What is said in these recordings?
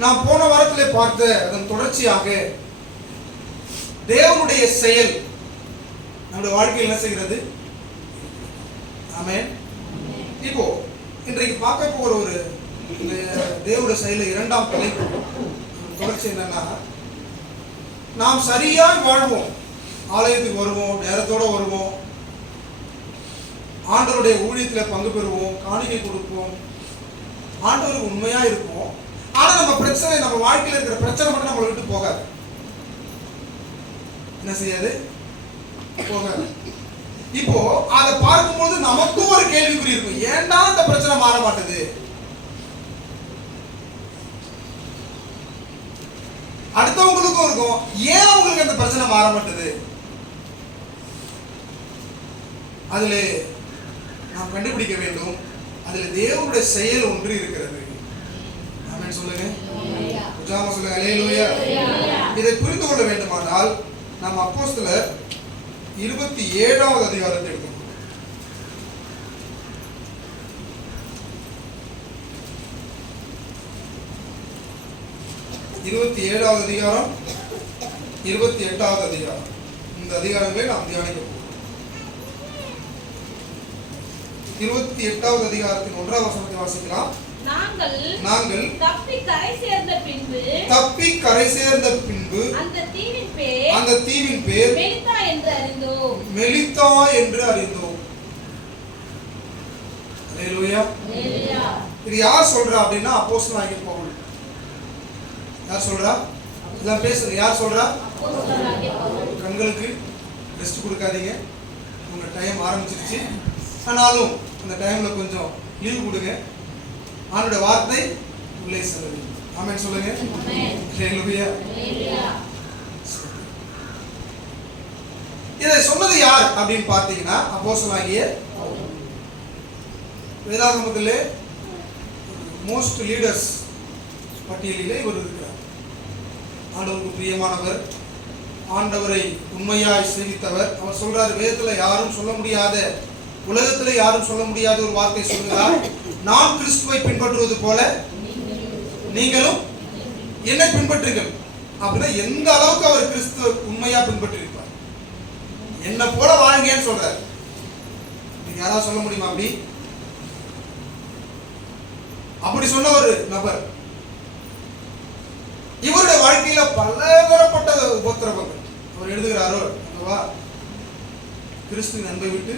நாம் போன வாரத்திலே பார்த்த அதன் தொடர்ச்சியாக தேவனுடைய செயல் நம்முடைய வாழ்க்கையில் என்ன செய்கிறது? ஆமென். இப்போ இன்றைக்கு பார்க்க போகிற ஒரு தேவனுடைய செயல் இரண்டாம் தலைப்பு தொடர்ச்சி என்னன்னா, நாம் சரியாய் வாழ்வோம், ஆலயத்துக்கு வருவோம், நேரத்தோட வருவோம், ஆண்டவருடைய ஊழியத்தில் பங்கு பெறுவோம், காணிக்கை கொடுப்போம், ஆண்டவருக்கு உண்மையா இருப்போம். ஆனா நம்ம பிரச்சனை, நம்ம வாழ்க்கையில் இருக்கிற பிரச்சனை மட்டும் நம்மளை விட்டு போகாது. என்ன செய்யாது? போகாது. இப்போ அதை பார்க்கும்போது நமக்கும் ஒரு கேள்விக்குறி இருக்கும், ஏன்டா இந்த பிரச்சனை மாற மாட்டேது? அடுத்தவங்களுக்கும் இருக்கும், ஏன் அவங்களுக்கு அந்த பிரச்சனை மாற மாட்டேது? அதுல நாம் கண்டுபிடிக்க வேண்டும், அதுல தேவனுடைய செயல் ஒன்று இருக்கிறது. ஆமென் சொல்லுங்க. உற்சாகமா சொல்லுங்க. அல்லேலூயா. இதை புரிந்து கொள்ள வேண்டுமானால் நாம் அப்போஸ்தலர் 27வது அதிகாரத்தை எடுக்கணும். 27வது அதிகாரம், 28வது அதிகாரம், இந்த அதிகாரங்களை நாம் தியானிக்க போகிறோம். 28வது அதிகாரத்தின் 1ஆம் வசனத்தை வாசிக்கலாம். நாங்கள் தப்பி கரை சேர்ந்த பின்பு அந்த தீவின் பேர் மெலித்தா என்று அறிந்தோம். அல்லேலூயா. இது யார் சொல்றா அப்படின்னா அப்போஸ்தலனாகிய பவுல். யார் சொல்றா? எல்லாம் பேசுங்க. யார் சொல்றா? கண்களுக்கு ரெஸ்ட் கொடுக்காதீங்க, உங்க டைம் ஆரம்பிச்சிருச்சு. ஆனாலும் அந்த டைம்ல கொஞ்சம் லீவ் கொடுங்க, ஆண்டோட வார்த்தை உள்ளே செல்லுங்க. ஆமென் சொல்லுங்க. அல்லேலூயா. இதை சொன்னது யார் அப்படின்னு பார்த்தீங்கன்னா அப்போஸ்தலனாகிய வேதாகமத்திலே மோஸ்ட் லீடர்ஸ் பட்டியலிலே இவர் இருக்கிறார். ஆண்டவருக்கு பிரியமானவர், ஆண்டவரை உண்மையாய் சேவித்தவர். அவர் சொல்றாரு, வேதத்துல யாரும் சொல்ல முடியாத, உலகத்திலே யாரும் சொல்ல முடியாத ஒரு வார்த்தை சொல்கிறார், நான் கிறிஸ்துவை பின்பற்றுவது போல நீங்களும் என்னை பின்பற்றுங்கள். அப்படின்னா எந்த அளவுக்கு அவர் கிறிஸ்துவ உண்மையா பின்பற்றிருப்பார், என்ன போல வாழ்ங்கன்னு சொல்றாரு. நீங்க யாராவது சொல்ல முடியுமா அப்படி? அப்படி சொன்ன ஒரு நபர். இவருடைய வாழ்க்கையில பலதரப்பட்ட உபத்திரவங்கள். அவர் எழுதுகிறாரோ அல்லவா, கிறிஸ்துவின் அன்பை விட்டு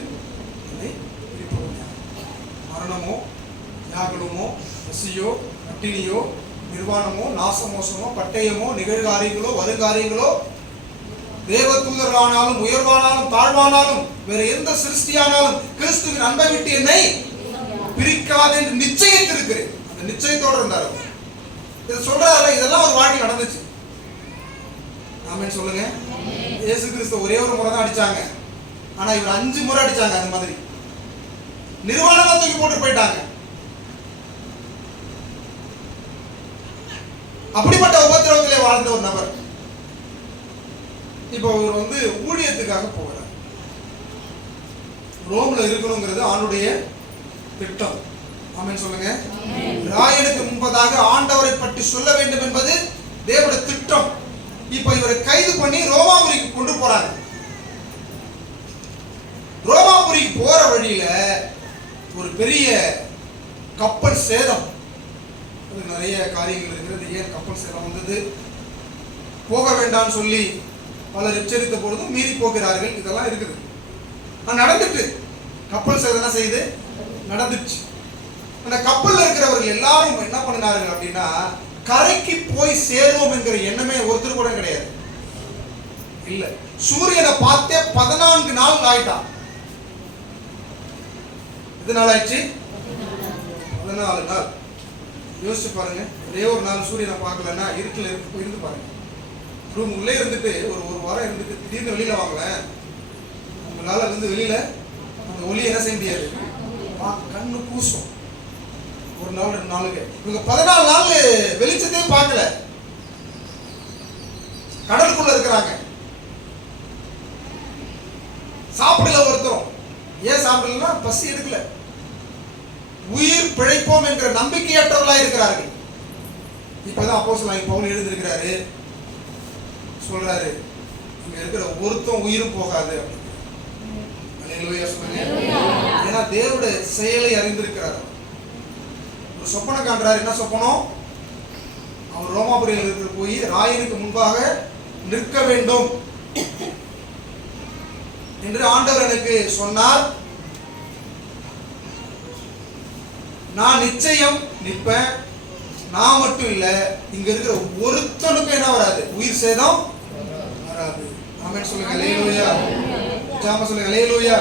என்னை பிரிப்பவன் யார்? மரணமோ, யாகனமோ, பசியோ, பட்டினியோ, நிர்வாணமோ, நாசமோசமோ, பட்டயமோ, நிகழ்காரியங்களோ, வருகாரியங்களோ, தேவதூதர்களானாலும் உயர்வானாலும் தாழ்வானாலும் வேற எந்த சிருஷ்டியானாலும் கிறிஸ்துவின் அன்பை விட்டு என்னை பிரிக்காது என்று நிச்சயித்திருக்கிறேன். அந்த நிச்சயத்தோடு இருந்தார். இதை சொல்றாரு, இதெல்லாம் ஒரு வாழ்க்கை நடந்துச்சு. ஆமென் சொல்லுங்க. இயேசு கிறிஸ்து ஒரே ஒரு முறை தான் அடிச்சாங்க, ஆனா இவர் 5 முறை அடிச்சாங்க. அந்த மாதிரி நிர்வாணமா தூக்கி போட்டு போயிட்டாங்க. அப்படிப்பட்ட உபத்திரவத்திலே வாழ்ந்த ஒரு நபர் இப்போ இவர் ஊழியத்துக்காக போகிறார். ரோம்ல இருக்கணுங்கிறது ஆண்டுடைய திட்டம். ஆமென் சொல்லுங்க. ராயனுக்கு முன்பதாக ஆண்டவரை பற்றி சொல்ல வேண்டும் என்பது தேவனுடைய திட்டம். இப்ப இவரை கைது பண்ணி ரோமாபுரிக்கு கொண்டு போறாங்க. ரோமாபுரிக்கு போற வழியில ஒரு பெரிய கப்பல் சேதம், நிறைய காரியங்கள் இருக்கிறது. ஏன் கப்பல் சேதம் வந்தது, போக வேண்டாம் சொல்லி பலர் எச்சரித்த பொழுதும் மீறி போகிறார்கள். இதெல்லாம் இருக்குது. நடந்துட்டு கப்பல் சேதம் என்ன செய்யுது? நடந்துச்சு. அந்த கப்பல்ல இருக்கிறவர்கள் எல்லாரும் என்ன பண்ணினார்கள் அப்படின்னா, கரைக்கு போய் சேருவோம் என்கிற எண்ணமே ஒருத்தர் கூட கிடையாது. இல்ல, சூரியனை பார்த்தே 14 நாள் ஆயிட்டான். எத்தனை நாள் ஆயிடுச்சு? 14 நாள். யோசிச்சு பாருங்க. ஒரே ஒரு நாள் சூரியனை பார்க்கலன்னா இருட்டில் இருந்து பாருங்க. ரூம் உள்ளே இருந்துட்டு ஒரு வாரம் இருந்துட்டு திடீர்னு வெளியில வாங்கல, உங்களால வெளியில அந்த ஒளி என்ன செய்ய முடியாது, கண்ணு கூசும். ஒரு நாள் 2 நாளுக்கு இவங்க 14 நாள் வெளிச்சத்தையும் பார்க்கல, கடலுக்குள்ள இருக்கிறாங்க. சாப்பிடல ஒருத்தரும். ஏன் சாப்பிடலன்னா பசி எடுக்கல. உயிர் பிழைப்போம் என்கிற நம்பிக்கையற்றவர்களாக இருக்கிறார்கள். இப்பதான் அப்போஸ்தலனாகிய பவுல் எழுதியிருக்கிறாரு, சொல்றாரு இங்க இருக்கிற ஒருத்தன் உயிரும் போகாது அப்படின்னு. அல்லேலூயா சொல்லுங்க. ஏன்னா தேவனுடைய செயலை அறிந்திருக்கிறார். ஒரு சொப்பனை காண்றாரு. என்ன சொப்பனம்? அவர் ரோமாபுரியில் இருக்கிற போய் ராயனுக்கு முன்பாக நிற்க வேண்டும் என்று ஆண்டவர் எனக்கு சொன்னார். நான் நிச்சயம் நிற்பேன். நான் மட்டும் இல்ல, இங்க இருக்கிற ஒருத்தனுக்கும் என்ன வராது, உயிர் சேதம் வராது. ஆமென் சொல்லுங்க. அல்லேலூயா. ஜாம சொல்லுங்க. அல்லேலூயா.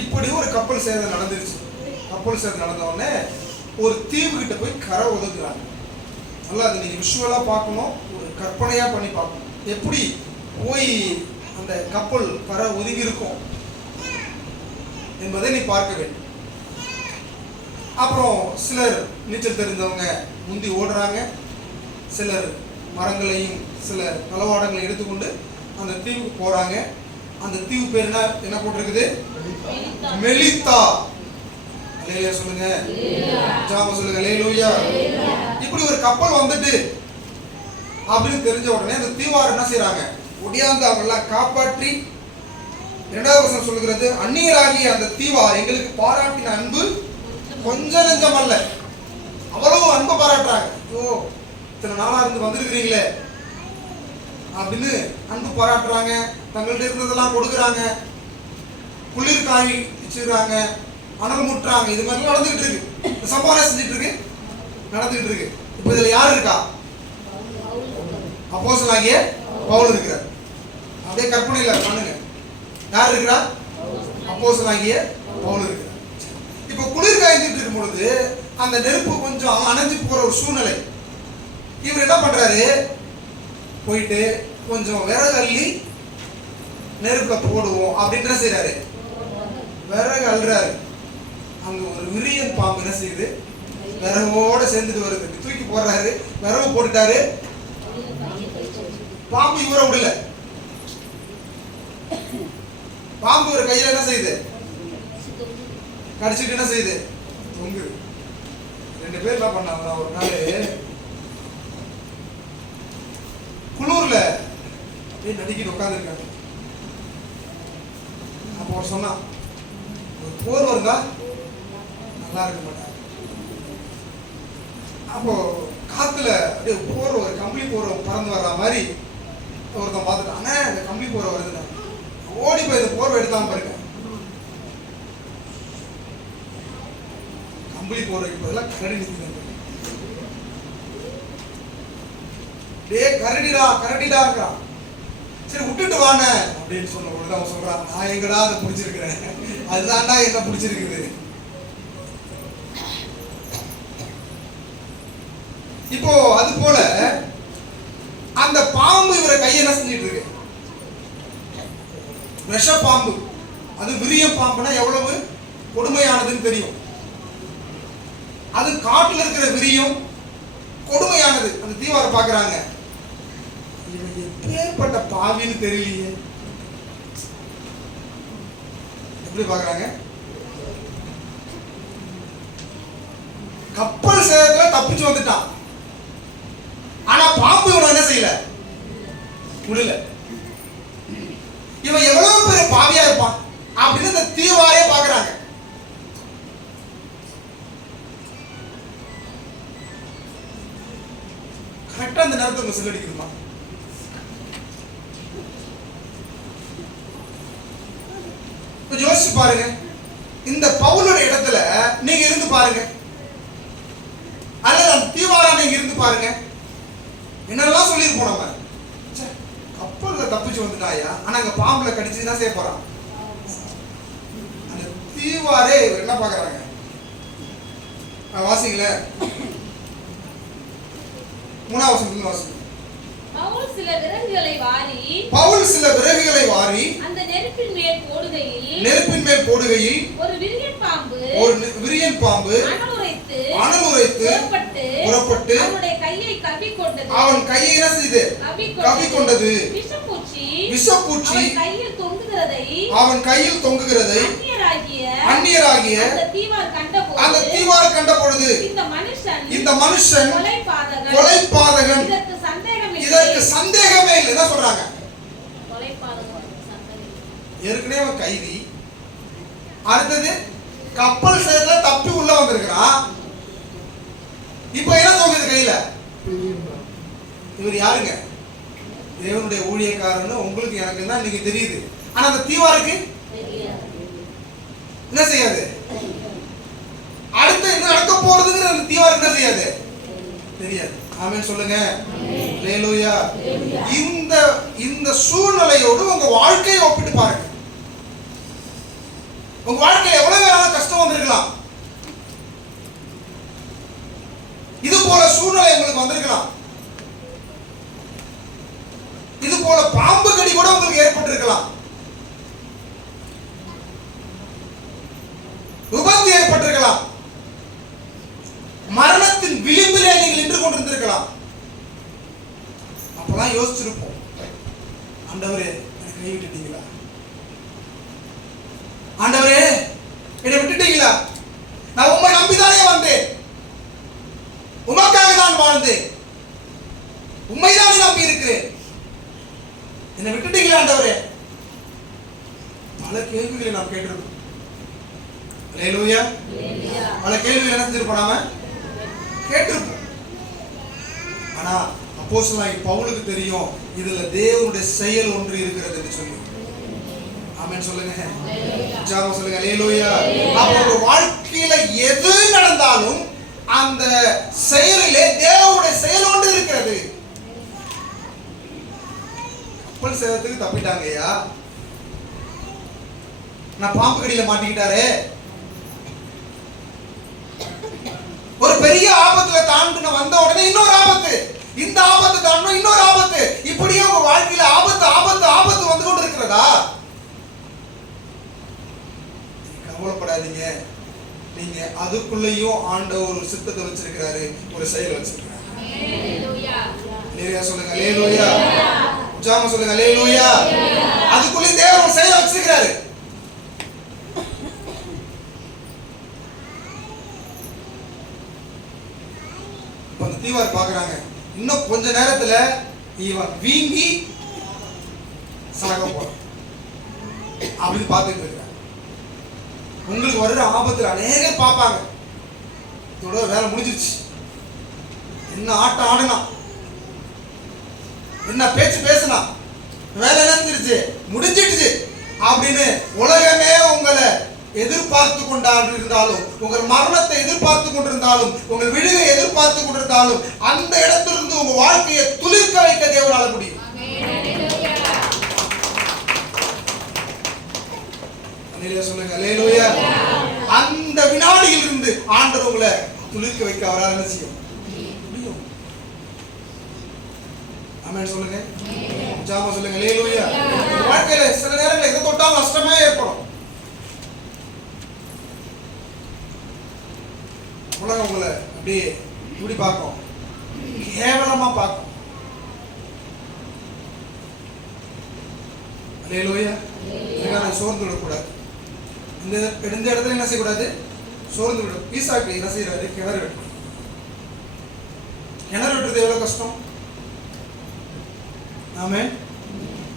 இப்படி ஒரு கப்பல் சேதம் நடந்துருச்சு. கப்பல் சேதம் நடந்த உடனே ஒரு தீவு கிட்ட போய் கரை ஒதுக்குறாங்க. நல்லா அதை நீங்க விஷுவலா பார்க்கணும், ஒரு கற்பனையா பண்ணி பார்க்கணும். எப்படி போய் அந்த கப்பல் கரை ஒதுங்கி இருக்கும் என்பதை நீ பார்க்க வேண்டும். அப்புறம் சிலர் நீச்சல் தெரிந்தவங்க முந்தி ஓடுறாங்க. சிலர் மரங்களையும் சில தளவாடங்களையும் எடுத்துக்கொண்டு அந்த தீவுக்கு போறாங்க. அந்த தீவு பேர் என்ன போட்டிருக்குது? மெலித்தா. அல்லேலூயா சொல்லுங்க. ஜாம சொல்லுங்க. அல்லேலூயா. இப்படி ஒரு கப்பல் வந்துட்டு அப்படின்னு தெரிஞ்ச உடனே அந்த தீவார் என்ன செய்யறாங்க? ஒடியாந்து அவங்கெல்லாம் காப்பாற்றி, இரண்டாவது வசனம் சொல்லுகிறது, அந்நியராகிய அந்த தீவார் எங்களுக்கு பாராட்டின அன்பு கொஞ்ச நெஞ்சம் அல்ல, அவ்வளவு அன்பு பாராட்டுறாங்க. ஓ, இத்தனை நாளா இருந்து வந்திருக்கிறீங்களே அப்படின்னு அன்பு பாராட்டுறாங்க. தங்கள்கிட்ட இருந்ததெல்லாம் கொடுக்குறாங்க, குளிர் காய் வச்சுக்கிறாங்க, அனல் முட்டுறாங்க. இது மாதிரி நடந்துகிட்டு இருக்கு. சம்பாரம் செஞ்சுட்டு இருக்கு, நடந்துகிட்டு இருக்கு. இப்ப இதுல யார் இருக்கா? அப்போஸ்தலனாகிய பவுல் இருக்கிறார். அப்படியே கற்பனையில பண்ணுங்க, யார் இருக்கிறா? அப்போஸ்தலனாகிய பவுல் இருக்கிறார். இப்ப குளிர் காய்ந்துட்டு இருக்கும் பொழுது அந்த நெருப்பு கொஞ்சம் அணைஞ்சு போற ஒரு சூழ்நிலை. இவர் என்ன பண்றாரு? போயிட்டு கொஞ்சம் விறகு அள்ளி நெருப்புல போடுவோம் அப்படின்னு செய்யறாரு. விறகு அள்ளுறாரு. அங்க ஒரு விரியன் பாம்பு என்ன செய்யுது? விறகோட சேர்ந்துட்டு வருது. தூக்கி போடுறாரு, விறகு போட்டுட்டாரு. பாம்பு இவரை விடல. பாம்பு ஒரு கையில என்ன செய்யுது? கடிச்சிட்டு என்ன செய்யுது? தொங்குது. ரெண்டு பேர் என்ன பண்ணாங்க? ஒரு நாள் குளூர்ல அப்படியே நடிக்கிட்டு உட்கார்ந்து இருக்காங்க. அப்போ அவர் சொன்னா, ஒரு போர் வருதா நல்லா இருக்க மாட்டாங்க. அப்போ காத்துல அப்படியே போர், ஒரு கம்பளி போர் பறந்து வர்ற மாதிரி ஒருத்தன் பார்த்துட்டான். இந்த கம்பளி போர் வருதுன்னா ஓடி போய் இந்த போர்வை எடுத்தாம பாருங்க. கம்பளி போர்வைக்கு பதிலாக கரடி நிற்குது. டே கரடிடா கரடிடாங்கிறான். சரி விட்டுட்டு வான அப்படின்னு சொன்ன உடனே அவன் சொல்றான், நான் எங்கடா அதை பிடிச்சிருக்கிறேன், அதுதான்டா என்ன பிடிச்சிருக்குது. இப்போ அது போல அந்த பாம்பு இவரை கையை என்ன செஞ்சிட்டு இருக்கு? விஷ பாம்பு. அது விரிய பாம்புனா எவ்வளவு கொடுமையானதுன்னு தெரியும். அது காட்டுல இருக்கிற விரியம் கொடுமையானது. அந்த தீவாரை பாக்குறாங்க, இவன் எப்பேற்பட்ட பாவின்னு தெரியலையே. எப்படி பாக்குறாங்க? கப்பல் சேதத்துல தப்பிச்சு வந்துட்டான். ஆனா பாம்பு இவனை என்ன செய்யல, முடியல. இவன் எவ்வளவு பெரிய பாவியா இருப்பான் அப்படின்னு இந்த தீவாரே பாக்குறாங்க. கரெக்டா அந்த நேரத்தை உங்க சிலடிக்குதுமா. கொஞ்சம் யோசிச்சு பாருங்க. இந்த பவுலோட இடத்துல நீங்க இருந்து பாருங்க, அல்லது அந்த தீவாரா நீங்க இருந்து பாருங்க. என்னெல்லாம் சொல்லியிருப்போம் நம்ம. கப்பல்ல தப்பிச்சு வந்துட்டாயா, ஆனா அங்க பாம்புல கடிச்சு என்ன செய்ய போறான்? அந்த தீவாரே என்ன பாக்குறாங்க? வாசிங்களே, 3ஆம் வசனத்துல வாசிங்க. பவுல் சில விறகுகளை வாரி அந்த நெருப்பின் மேல் போடுகையில் ஒரு விரியன் பாம்பு அனல் உரைத்து புறப்பட்டு அவன் கையை என்ன செய்து கவ்விக்கொண்டது. விஷப்பூச்சி அவன் கையில் தொங்குகிறதை அந்நியராகிய அந்த தீவார் கண்ட பொழுது இந்த மனுஷன் கொலைபாதகன். இதற்கு சந்தேகமே இல்லை. என்ன சொல்றாங்க? ஏற்கனவே அவன் கைதி. அடுத்தது கப்பல் சேதத்துல தப்பி உள்ள வந்திருக்கிறான். இப்ப என்ன தோங்குது கையில? இவர் யாருங்க? தேவனுடைய ஊழியக்காரன்னு உங்களுக்கு எனக்கு தான் இன்னைக்கு தெரியுது. ஆனா அந்த தீவாருக்கு என்ன செய்யாது? அடுத்து என்ன நடக்க போறதுன்னு அந்த தீவாருக்கு என்ன செய்யாது? தெரியாது. ஆமென் சொல்லுங்க. அல்லேலூயா. இந்த சூழ்நிலையோடு உங்க வாழ்க்கையை ஒப்பிட்டு பாருங்க. உங்க வாழ்க்கையில எவ்வளவு கஷ்டம் வந்திருக்கலாம். இது போல சூழ்நிலை உங்களுக்கு வந்திருக்கலாம். இது போல பாம்பு கடி கூட உங்களுக்கு ஏற்பட்டிருக்கலாம். விபத்து ஏற்பட்டிருக்கலாம். மரணத்தின் விளிம்பிலே நீங்கள் நின்று கொண்டிருந்திருக்கலாம். அப்பெல்லாம் யோசிச்சிருப்போம், ஆண்டவரே என்னை கைவிட்டுட்டீங்களா? ஆண்டவரே என்னை விட்டுட்டீங்களா? நான் உம்மை நம்பிதானே வந்தேன், உமக்காக நான் வாழ்ந்தேன், உம்மைதான் நம்பி இருக்கிறேன், என்னை விட்டுட்டீங்களா ஆண்டவரே? பல கேள்விகளை நாம் கேட்டிருக்கோம். அல்லேலூயா. பல கேள்விகள் என்ன செஞ்சிருப்போம்? நாம கேட்டிருப்போம். ஆனா அப்போஸ்தலனாகிய பவுலுக்கு தெரியும் இதுல தேவனுடைய செயல் ஒன்று இருக்கிறது என்று சொல்லி. ஆமென் சொல்லுங்க. ஜெபம் சொல்லுங்க. அல்லேலூயா. அப்போ ஒரு வாழ்க்கையில எது நடந்தாலும் அந்த செயலிலே தேவனுடைய செயல் ஒன்று இருக்கிறது. கப்பல் சேதத்துக்கு தப்பிட்டாங்கய்யா, நான் பாம்பு கடியில மாட்டிக்கிட்டாரே, ஒரு பெரிய ஆபத்துல தாண்டின வந்த உடனே இன்னொரு ஆபத்து, இந்த ஆபத்து தாண்டணும் இன்னொரு ஆபத்து, இப்படியே உங்க வாழ்க்கையில ஆபத்து ஆபத்து ஆபத்து வந்து கொண்டு இருக்கிறதா? கவலைப்படாதீங்க. நீங்க அதுக்குள்ளேயும் ஆண்டவர் ஒரு சித்தத்தை வச்சிருக்கிறாரு, ஒரு செயல் வச்சிருக்கிறாரு. அல்லேலூயா சொல்லுங்க. அல்லேலூயா. உற்சாகமா சொல்லுங்க. அல்லேலூயா. அதுக்குள்ளே தேவன் ஒரு செயலை வச்சிருக்கிறாரு. அந்த தீவார் பாக்குறாங்க, இன்னும் கொஞ்ச நேரத்துல இவன் வீங்கி சாக போறான் அப்படின்னு பார்த்துட்டு இருக்காங்க. உங்களுக்கு வர்ற ஆபத்துல அநேகர் பார்ப்பாங்க, இதோட வேலை முடிஞ்சிருச்சு, என்ன ஆட்டம் ஆடுனா, என்ன பேச்சு பேசுனா, வேலை நினைஞ்சிருச்சு, முடிஞ்சிடுச்சு அப்படின்னு உலகமே உங்களை எதிர்பார்த்து கொண்டிருந்தாலும், உங்கள் மரணத்தை எதிர்பார்த்து கொண்டிருந்தாலும், உங்கள் விழுகை எதிர்பார்த்து கொண்டிருந்தாலும், அந்த இடத்திலிருந்து உங்க வாழ்க்கையை துளிர்க்க வைக்க தேவனால முடியும். அல்லேலூயா சொல்லுங்க. அல்லேலூயா. அந்த வினாடியில் இருந்து ஆண்டவர் உங்களை துளிர்க்க வைக்க அவரால் என்ன செய்ய முடியும்? ஆமென் சொல்லுங்க. ஜெபம் சொல்லுங்க. அல்லேலூயா. வாழ்க்கையில சில நேரங்களில் எதை தொட்டாலும் நஷ்டமே ஏற்படும். உலகம் உங்களை அப்படியே இப்படி பார்க்கும், கேவலமா பார்க்கும். அல்லேலூயா. சோர்ந்து விடக்கூடாது. இந்த இடத்துல என்ன செய்யக்கூடாது? சோர்ந்து விட. ஈசாக்கு என்ன செய்யறாரு? கிணறு வெட்டு. கிணறு வெட்டுறது எவ்வளவு கஷ்டம். ஆமென்.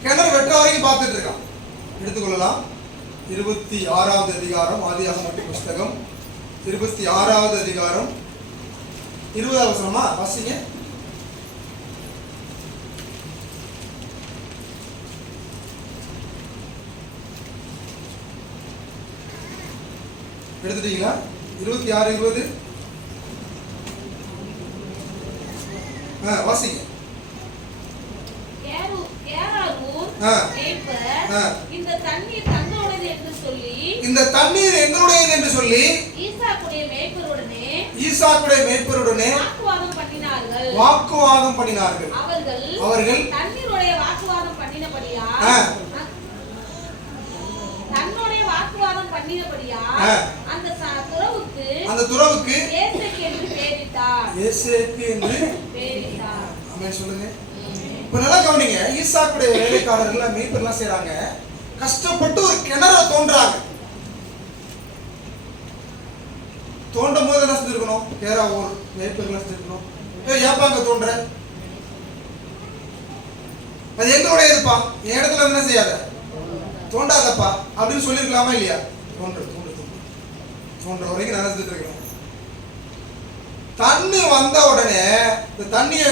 கிணறு வெட்டுற வரைக்கும் பார்த்துட்டு இருக்கான். எடுத்துக்கொள்ளலாம். 26வது அதிகாரம் ஆதியாகமத்தின் புஸ்தகம் 26வது அதிகாரம் 20வது வசனமா வாசிங்க. எடுத்துட்டீங்களா? 26 20 வாசிங்க. இந்த தண்ணீர் தங்களுடையது என்று சொல்லி ஈசாக்குடைய மேய்ப்பருடனே வாக்குவாதம் பண்ணினார்கள். அவர்கள் தண்ணீருடைய வாக்குவாதம் பண்ணினபடியா அந்த துறவுக்கு ஏசேக்கு என்று பெயரிட்டார். ஆமென் சொல்லுங்க. இப்ப நல்லா கவனிங்க. ஈசாக்குடைய வேலைக்காரர்கள் மேய்ப்பர்லாம் செய்றாங்க, கஷ்டப்பட்டு ஒரு கிணறு தோன்றாங்க. தோண்டும் போது என்ன செஞ்சிருக்கணும்? கேரா ஊர் மேய்ப்பர்கள் செஞ்சிருக்கணும், ஏப்பா அங்க தோன்ற, அது எங்களுடையதுப்பா, என் இடத்துல என்ன செய்யாத, தோண்டாதப்பா அப்படின்னு சொல்லிருக்கலாமா இல்லையா? தோன்ற தோன்ற தோன்ற வரைக்கும் நினைச்சிட்டு இருக்கிறேன். தண்ணி வந்த உடனே இந்த தண்ணியை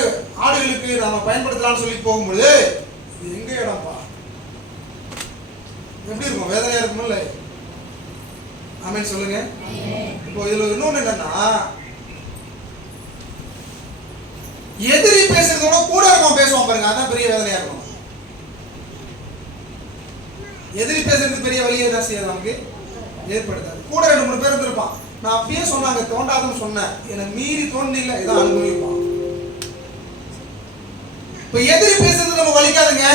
ஆடுகளுக்கு நாம பயன்படுத்தலாம்னு சொல்லி போகும்போது இது எங்க இடம்ப்பா, எப்படி இருக்கும்? வேதனையா இருக்கும்ல. ஆமென் சொல்லுங்க. இப்போ இதுல இன்னொன்னு என்னன்னா, எதிரி பேசுறதோட கூட இருக்கவன் பேசுவான் பாருங்க, அதான் பெரிய வேதனையா இருக்கும். எதிரி பேசுறது பெரிய வழியை தான் செய்யாது, நமக்கு ஏற்படுத்தாது. கூட 2-3 பேர் இருந்திருப்பான், நான் அப்பயே சொன்னாங்க தோண்டாதுன்னு சொன்னேன், என்னை மீறி தோண்டி இல்லை, இதான் அனுபவிப்பான். இப்ப எதிரி பேசுறது நம்ம வலிக்காதுங்க,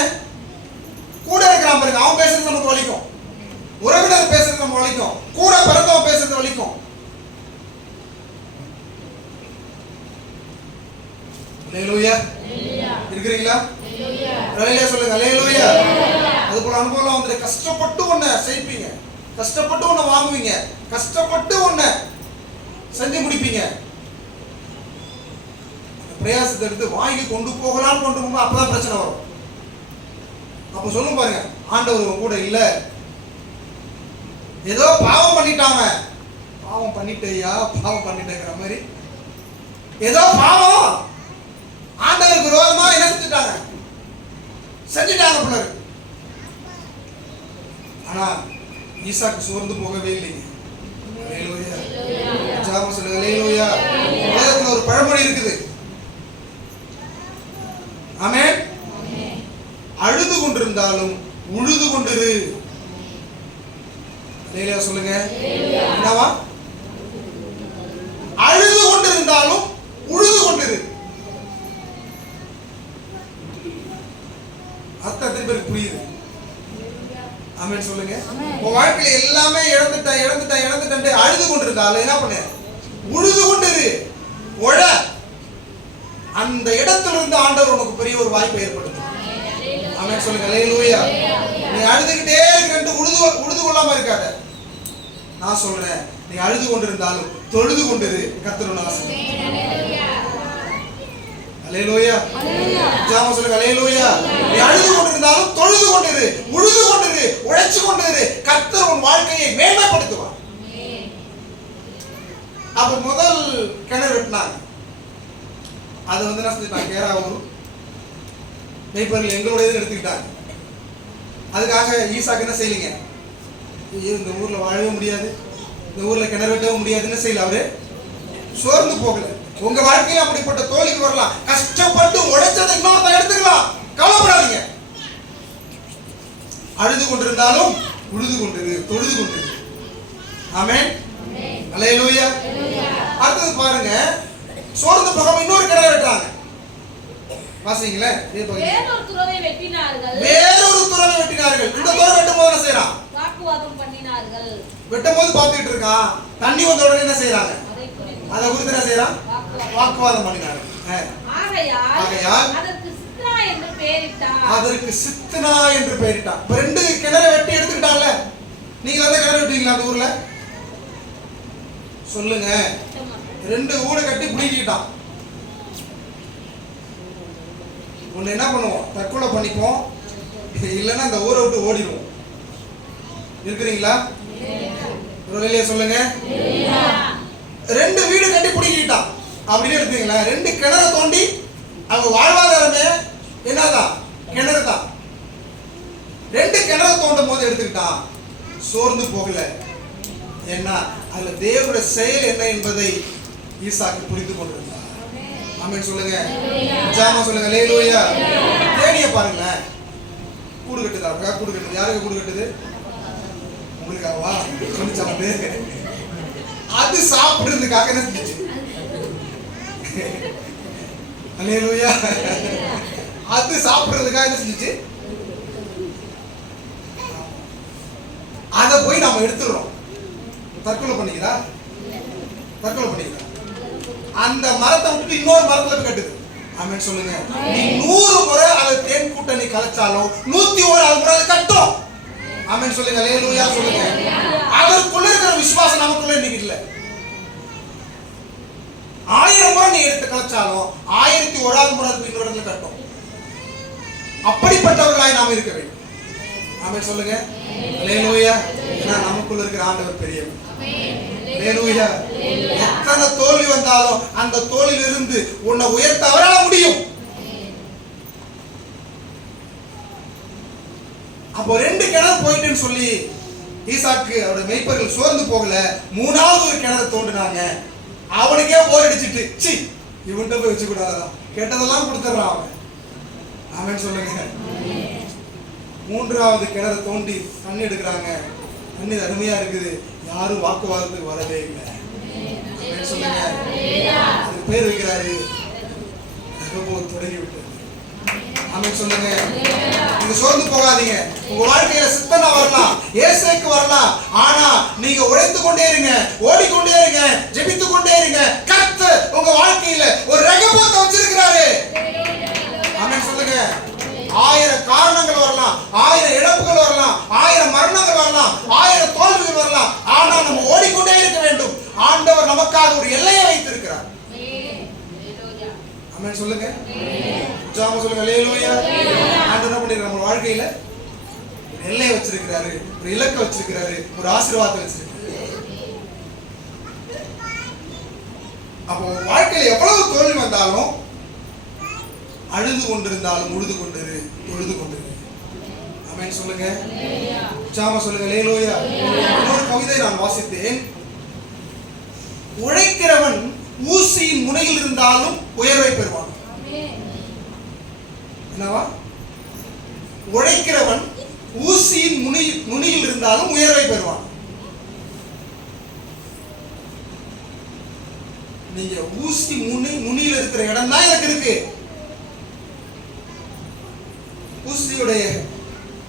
கூட இருக்கிறான் பாருங்க அவன் பேசுறது நமக்கு வலிக்கும், உறவினர் பேசுறது நம்ம வலிக்கும், கூட பிறந்தவன் பேசுறது வலிக்கும். அல்லேலூயா இருக்கிறீங்களா? அல்லேலூயா சொல்லுங்க. அல்லேலூயா. அது போல அனுபவம் வந்து கஷ்டப்பட்டு ஒன்ன செய்ப்பீங்க, கஷ்டப்பட்டு ஒன்ன வாங்குவீங்க, கஷ்டப்பட்டு ஒன்ன செஞ்சு முடிப்பீங்க. பிரயாசத்தை எடுத்து வாங்கி கொண்டு போகலான்னு கொண்டு போகும்போது அப்பதான் பிரச்சனை வரும். அப்ப சொல்லும் பாருங்க, ஆண்டவர் கூட இல்ல, ஏதோ பாவம் பண்ணிட்டாங்க, பாவம் பண்ணிட்டேயா பாவம் பண்ணிட்டேங்கிற மாதிரி ஏதோ பாவம் ஆண்டவருக்கு விரோதமா என்ன செஞ்சுட்டாங்க பிள்ளை. ஆனா ஈசாக்கு சோர்ந்து போகவே இல்லைங்க. அல்லேலூயா. ஜெபம் சொல்லுங்க. அல்லேலூயா. உலகத்துல ஒரு பழமொழி இருக்குது, ஆமென், அழுது கொண்டிருந்தாலும் உழுது கொண்டிரு. அல்லேலூயா சொல்லுங்க. என்னவா? அழுது கொண்டிருந்தாலும் உழுது கொண்டிரு. அர்த்தத்தின் பேருக்கு புரியுது? ஆமென் சொல்லுங்க. உங்க வாழ்க்கையில எல்லாமே இழந்துட்டேன் அழுது கொண்டிருந்தாலும் என்ன பண்ணு? உழுது கொண்டிரு. உழ. அந்த இடத்துல இருந்து ஆண்டவர் உனக்கு பெரிய ஒரு வாய்ப்பை ஏற்படுத்தும். ஆமென் சொல்லுங்க. அல்லேலூயா. நீ அழுதுகிட்டே இருக்க உழுது கொள்ளாம இருக்காத. நான் சொல்றேன், நீ அழுது கொண்டிருந்தாலும் தொழுது கொண்டிரு. கர்த்தர் உன்னை ஆசீர்வதிப்பார். அல்லேலூயா. ஜெபம் சொல்லுங்க. அல்லேலூயா. நீ அழுது கொண்டிருந்தாலும் தொழுது கொண்டிரு, உழுது கொண்டிரு, உழைச்சு கொண்டிரு. கர்த்தர் உன் வாழ்க்கையை மேன்மைப்படுத்துவார். அப்ப முதல் கிணறு வெட்டினாங்க, அது வந்து என்ன செஞ்சுட்டாங்க, கேராவூர் மேய்ப்பர்கள் எங்களுடையது எடுத்துக்கிட்டாங்க. அதுக்காக ஈசாக்கு என்ன செய்யலீங்க, இந்த ஊர்ல வாழவே முடியாது, இந்த ஊர்ல கிணறு வெட்டவும் முடியாதுன்னு செய்யல, அவரு சோர்ந்து போகல. உங்க வாழ்க்கையில அப்படிப்பட்ட தோல்விக்கு வரலாம், கஷ்டப்பட்டு உழைச்சதை இன்னொருத்த எடுத்துக்கலாம், கவலைப்படாதீங்க. அழுது கொண்டிருந்தாலும் உழுது கொண்டிரு, தொழுது கொண்டிரு. ஆமென். அல்லேலூயா. அடுத்தது பாருங்க, சோர்ந்து போகாம இன்னொரு கிணறு வெட்டுறாங்க. வாசிங்களே. வேறொரு துறவை வெட்டினார்கள். இந்த துறவை வெட்டும் போது என்ன செய்யறான்? வாக்குவாதம் பண்ணினார்கள். வெட்டும் போது பாத்துக்கிட்டு இருக்கான், தண்ணி வந்த உடனே என்ன செய்யறாங்க? அதை குறித்து என்ன செய்யறான்? வாக்குவாதம் பண்ணினார்கள். ஆகையால் அதற்கு சித்னா என்று பெயரிட்டான். இப்ப 2 கிணறு வெட்டி எடுத்துக்கிட்டான்ல, நீங்க அந்த கிணறு வெட்டுவீங்களா அந்த ஊர்ல? சொல்லுங்க. 2 வீடு கட்டி பிடிக்கிட்டான். ஒண்ணு என்ன பண்ணுவோம், தற்கொலை பண்ணிப்போம், இல்லைன்னா அந்த ஊரை விட்டு ஓடிடுவோம். இருக்கிறீங்களா? சொல்லுங்க. 2 வீடு கட்டி பிடிக்கிட்டான் அப்படின்னு எடுத்தீங்களா? 2 கிணறு தோண்டி அவங்க வாழ்வாதாரமே என்னதான்? கிணறு தான். 2 கிணறு தோண்டும் போது எடுத்துக்கிட்டான், சோர்ந்து போகல. ஏன்னா அதுல தேவனுடைய செயல் என்ன என்பதை ஈசாக்கு புரிந்து கொண்டிருந்தார். ஆமென் சொல்லுங்க. ஜெபம் சொல்லுங்க. அல்லேலூயா. தேனிய பாருங்களேன், கூடு கட்டுதா? கூடு கட்டுது. யாருக்கு கூடு கட்டுது? உங்களுக்காவா? சொல்லி சாப்பிட்டு அது சாப்பிடுறதுக்காக என்ன செஞ்சுச்சு? அல்லேலூயா. அது சாப்பிடுறதுக்காக என்ன செஞ்சுச்சு? அதை போய் நாம எடுத்துடுறோம். தற்கொலை பண்ணிக்கிறா? அந்த மரத்தை விட்டு இன்னொரு மரத்துல போய் கட்டுது. ஆமென் சொல்லுங்க. நீ 100 முறை அதை தேன் கூட்டணி கலைச்சாலும் 101 முறை அது கட்டும். ஆமென் சொல்லுங்க. அல்லேலூயா சொல்லுங்க. அதற்குள்ள இருக்கிற விசுவாசம் நமக்குள்ள இன்னைக்கு இல்ல. 1000 முறை நீ எடுத்து கலைச்சாலும் 1001வது முறை அது இன்னொரு இடத்துல கட்டும். அப்படிப்பட்டவர்களாய் நாம் இருக்க வேண்டும். ஆமென் சொல்லுங்க. அல்லேலூயா. ஏன்னா நமக்குள்ள இருக்கிற ஆண்டவர் பெரியவர். அல்லேலூயா. எத்தனை தோல்வி வந்தாலும் அந்த தோல்வியிலிருந்து உன்னை உயர்த்த அவரால முடியும். அப்போ 2 கிணறு போயிட்டுன்னு சொல்லி ஈசாக்கு அவருடைய மேய்ப்பர்கள் சோர்ந்து போகல. 3வது ஒரு கிணறு தோண்டினாங்க. அவனுக்கே போர் அடிச்சிட்டு சி இவன்கிட்ட போய் வச்சு கூடாதான், கேட்டதெல்லாம் கொடுத்துட்றான் அவன். ஆமென் சொல்லுங்க. 3வது கிணறு தோண்டி தண்ணி எடுக்கிறாங்க. தண்ணி அருமையா இருக்குது. யாரும் வாக்குவாதத்துக்கு வரவே இல்லை. ஆமென் சொல்லுங்க. அதுக்கு பேர் வைக்கிறாரு தொடங்கி விட்டது. ஆமென் சொல்லுங்க. நீங்க சோர்ந்து போகாதீங்க. உங்க வாழ்க்கையில சித்தனா வரலாம், ஏசேக்கு வரலாம். ஆனா நீங்க உழைத்து கொண்டே இருங்க, ஓடிக்கொண்டே இருங்க, ஜெபித்து கொண்டே இருங்க. கர்த்தர் உங்க வாழ்க்கையில ஒரு ரகபோத்தை வச்சிருக்கிறாரு. ஆமென் சொல்லுங்க. 1000 காரணங்கள் வரலாம், 1000 இழப்புகள் வரலாம், 1000 மரணங்கள் வரலாம், 1000 தோல்விகள் வரலாம். ஆனா நம்ம ஓடிக்கொண்டே இருக்க வேண்டும். ஆண்டவர் நமக்காக ஒரு எல்லையை வைத்திருக்கிறார். ஆமென் சொல்லுங்க. ஜாம சொல்லுங்க. அல்லேலூயா. ஆண்டவர் என்ன பண்ணிருக்காரு நம்ம வாழ்க்கையில ஒரு எல்லையை வச்சிருக்கிறாரு, ஒரு இலக்கை வச்சிருக்கிறாரு, ஒரு ஆசீர்வாதத்தை வச்சிருக்கிறாரு. அப்போ வாழ்க்கையில எவ்வளவு தோல்வி வந்தாலும் அழுது கொண்டிருந்தாலும் உழுது கொண்டிரு, தொழுது கொண்டிரு. ஆமென் சொல்லுங்க. ஜாம சொல்லுங்க. அல்லேலூயா. இன்னொரு கவிதை நான் வாசித்தேன். உழைக்கிறவன் ஊசியின் முனையில் இருந்தாலும் உயர்வை பெறுவான். என்னவா? உழைக்கிறவன் ஊசியின் நுனியில் இருந்தாலும் உயர்வை பெறுவான். நீங்க ஊசி நுனியில் இருக்கிற இடம் தான் எனக்கு இருக்கு. ஊசியுடைய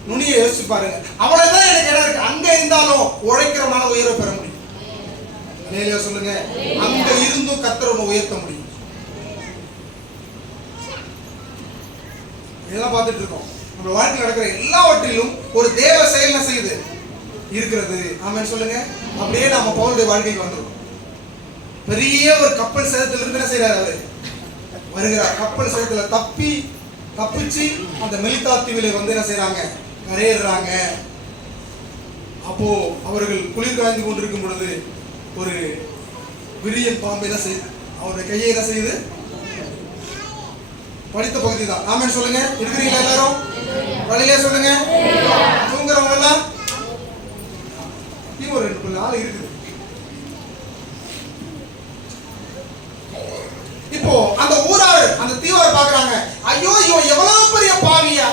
நுனியை யோசிச்சு பாருங்க. அவ்வளவுதான் எனக்கு இடம் இருக்கு. அங்க இருந்தாலும் உழைக்கிறவனால உயர்வை பெற முடியும். அல்லேலூயா சொல்லுங்க. அங்க இருந்தும் கர்த்தர் உன்னை உயர்த்த முடியும். இதெல்லாம் பார்த்துட்டு இருக்கோம். நம்ம வாழ்க்கையில் நடக்கிற எல்லாவற்றிலும் ஒரு தேவ செயல் என்ன செய்யுது இருக்கிறது. ஆமென் சொல்லுங்க. அப்படியே நாம பவுலுடைய வாழ்க்கைக்கு வந்துடும். பெரிய ஒரு கப்பல் சேதத்துல இருந்து என்ன செய்யறாரு அவரு வருகிறார். கப்பல் சேதத்துல தப்பிச்சு அந்த மெலிதா தீவிலே வந்து என்ன செய்யறாங்க, கரையேறாங்க. அப்போ அவர்கள் குளிர் காய்ந்து கொண்டிருக்கும் பொழுது ஒரு விரியன் பாம்பு என்ன செய்யுது, அவருடைய கையை என்ன செய்யுது, படித்த பகுதி தான். ஆமென் சொல்லுங்க. இருக்கிறீங்களா எல்லாரும்? வழியிலே சொல்லுங்க. தூங்குறவங்க எல்லாம் ஒரு 2 நாள் இருக்குது. இப்போ அந்த ஊரார் அந்த தீவார் பாக்குறாங்க. ஐயோ இவன் எவ்வளவு பெரிய பாவியா,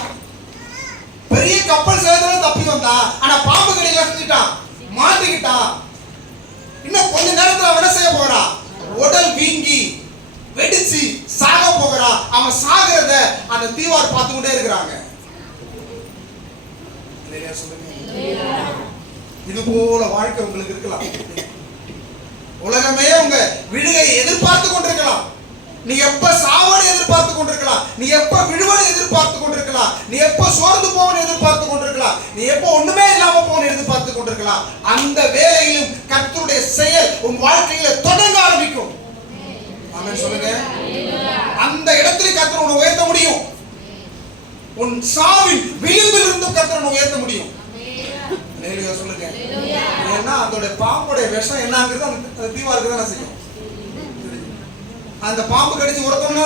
பெரிய கப்பல் சேதத்துல தப்பி வந்தான், ஆனா பாம்பு கடியில செஞ்சுட்டான், மாட்டிக்கிட்டான். இன்னும் கொஞ்ச நேரத்துல அவன் என்ன செய்ய போறான், உடல் வீங்கி வெடிச்சு சாக போகிறான். அவன் சாகிறத அந்த தீவார் பார்த்து கொண்டே இருக்கிறாங்க. இது போல வாழ்க்கை உங்களுக்கு இருக்கலாம். உலகமே உங்க விழுகையை எதிர்பார்த்து கொண்டிருக்கலாம். நீ எப்ப சாவனை எதிர்பார்த்து கொண்டிருக்கலாம், நீ எப்ப விழுவனை எதிர்பார்த்து கொண்டிருக்கலாம், நீ எப்ப சோர்ந்து போவனை எதிர்பார்த்து கொண்டிருக்கலாம், நீ எப்ப ஒண்ணுமே இல்லாம போவனை எதிர்பார்த்து கொண்டிருக்கலாம். அந்த வேளையிலும் கர்த்தருடைய செயல் உன் வாழ்க்கையில தொடங்க ஆரம்பிக்கும். ஆமென் சொல்லுங்க. அந்த இடத்துல கர்த்தர் உன்னை உயர்த்த முடியும். உன் சாவின் விளிம்பில் இருந்து கர்த்தர் உன்னை உயர்த்த முடியும். அல்லேலூயா சொல்லுங்க. ஏன்னா அதோட பாம்போட விஷம் என்னங்கிறது அந்த தீவாருக்கு தான் செய்யும். அந்த பாம்பு கடிச்சு உரத்தோம்னா